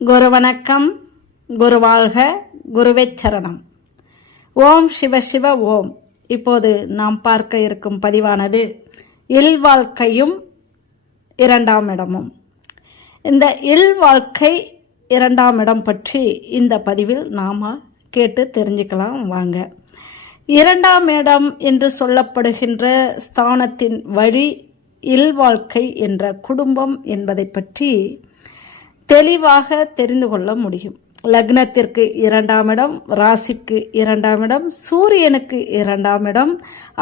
குரு வணக்கம் குருவாழ்க சரணம் ஓம் சிவ சிவ ஓம். இப்போது நாம் பார்க்க இருக்கும் பதிவானது இல்வாழ்க்கையும் இரண்டாம் இடமும். இந்த இல்வாழ்க்கை இரண்டாம் இடம் பற்றி இந்த பதிவில் நாம் கேட்டு தெரிஞ்சுக்கலாம் வாங்க. இரண்டாம் இடம் என்று சொல்லப்படுகின்ற ஸ்தானத்தின் வழி இல்வாழ்க்கை என்ற குடும்பம் என்பதை பற்றி தெளிவாக தெரிந்து கொள்ள முடியும். லக்னத்திற்கு இரண்டாம் இடம் ராசிக்கு இரண்டாம் இடம் சூரியனுக்கு இரண்டாம் இடம்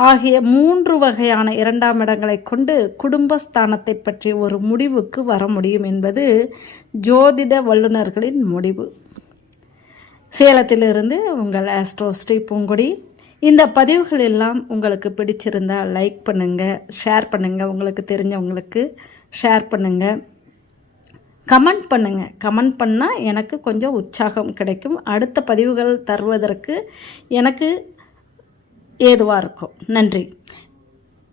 ஆகிய மூன்று வகையான இரண்டாம் இடங்களை கொண்டு குடும்பஸ்தானத்தை பற்றி ஒரு முடிவுக்கு வர முடியும் என்பது ஜோதிட வல்லுநர்களின் முடிவு. சேலத்திலிருந்து உங்கள் ஆஸ்ட்ரோ ஸ்ரீ பூங்கொடி. இந்த பதிவுகள் எல்லாம் உங்களுக்கு பிடிச்சிருந்தா லைக் பண்ணுங்கள் ஷேர் பண்ணுங்கள் உங்களுக்கு தெரிஞ்சவங்களுக்கு ஷேர் பண்ணுங்கள் கமெண்ட் பண்ணுங்கள் கமெண்ட் பண்ணால் எனக்கு கொஞ்சம் உற்சாகம் கிடைக்கும். அடுத்த பதிவுகள் தருவதற்கு எனக்கு ஏதுவாக இருக்கும். நன்றி.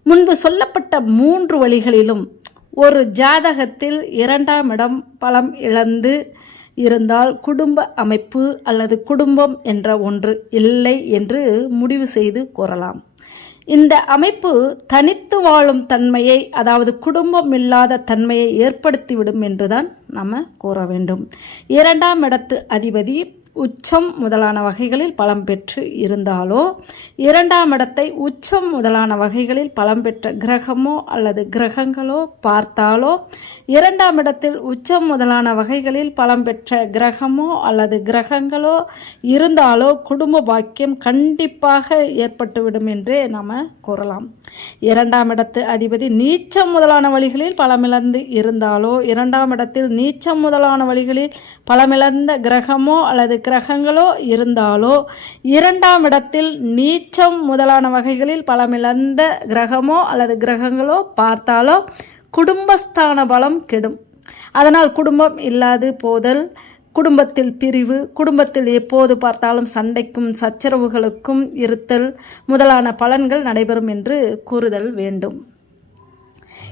முன்பு சொல்லப்பட்ட மூன்று வழிகளிலும் ஒரு ஜாதகத்தில் இரண்டாம் இடம் பலம் இழந்து இருந்தால் குடும்ப அமைப்பு அல்லது குடும்பம் என்ற ஒன்று இல்லை என்று முடிவு செய்து கூறலாம். இந்த அமைப்பு தனித்து வாழும் தன்மையை அதாவது குடும்பம் இல்லாத தன்மையை ஏற்படுத்திவிடும் என்றுதான் நம்ம கூற வேண்டும். இரண்டாம் இடத்து அதிபதி உச்சம் முதலான வகைகளில் பலம் பெற்று இருந்தாலோ இரண்டாம் இடத்தை உச்சம் முதலான வகைகளில் பலம் பெற்ற கிரகமோ அல்லது கிரகங்களோ பார்த்தாலோ இரண்டாம் இடத்தில் உச்சம் முதலான வகைகளில் பலம் பெற்ற கிரகமோ அல்லது கிரகங்களோ இருந்தாலோ குடும்ப பாக்கியம் கண்டிப்பாக ஏற்பட்டுவிடும் என்றே நாம் கூறலாம். இரண்டாம் இடத்து அதிபதி நீச்சம் முதலான வழிகளில் பலமிழந்து இருந்தாலோ இரண்டாம் இடத்தில் நீச்சம் முதலான வழிகளில் பலமிழந்த கிரகமோ அல்லது கிரகங்களோ இருந்தாலோ இரண்டாம் இடத்தில் நீச்சம் முதலான வகைகளில் பலமிழந்த கிரகமோ அல்லது கிரகங்களோ பார்த்தாலோ குடும்பஸ்தான பலம் கெடும். அதனால் குடும்பம் இல்லாது போதல் குடும்பத்தில் பிரிவு குடும்பத்தில் எப்போது பார்த்தாலும் சண்டைக்கும் சச்சரவுகளுக்கும் இருத்தல் முதலான பலன்கள் நடைபெறும் என்று கூறுதல் வேண்டும்.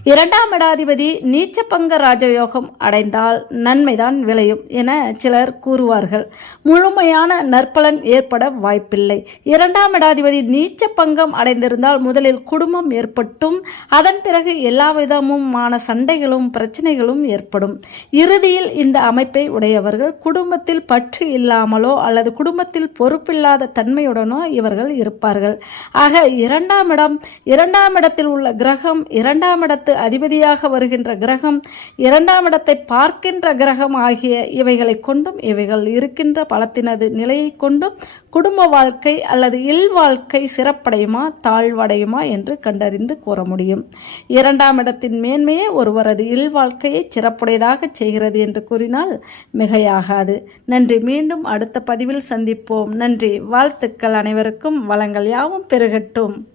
இரண்டாம் இடாதிபதி நீச்சப்பங்க ராஜயோகம் அடைந்தால் நன்மைதான் விளையும் என சிலர் கூறுவார்கள். முழுமையான நற்பலன் ஏற்பட வாய்ப்பில்லை. இரண்டாம் இடாதிபதி நீச்சப்பங்கம் அடைந்திருந்தால் முதலில் குடும்பம் ஏற்பட்டும். அதன் பிறகு எல்லா விதமுமான சண்டைகளும் பிரச்சனைகளும் ஏற்படும். இறுதியில் இந்த அமைப்பை உடையவர்கள் குடும்பத்தில் பற்று இல்லாமலோ அல்லது குடும்பத்தில் பொறுப்பில்லாத தன்மையுடனோ இவர்கள் இருப்பார்கள். ஆக இரண்டாம் இடம் இரண்டாம் இடத்தில் உள்ள கிரகம் இரண்டாம் இடத்து அதிபதியாக வருகின்ற கிரகம் இரண்டாம் இடத்தை பார்க்கின்ற கிரகம் ஆகிய இவைகளை கொண்டும் இவைகள் இருக்கின்ற பலத்தினது நிலையை கொண்டும் குடும்ப வாழ்க்கை அல்லது இல் வாழ்க்கை சிறப்படையுமா தாழ்வடையுமா என்று கண்டறிந்து கூற முடியும். இரண்டாம் இடத்தின் மேன்மையே ஒருவரது இல் வாழ்க்கையை சிறப்புடையதாக செய்கிறது என்று கூறினால் மிகையாகாது. நன்றி. மீண்டும் அடுத்த பதிவில் சந்திப்போம். நன்றி. வாழ்த்துக்கள் அனைவருக்கும். வளங்கள் யாவும் பெருகட்டும்.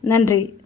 நன்றி.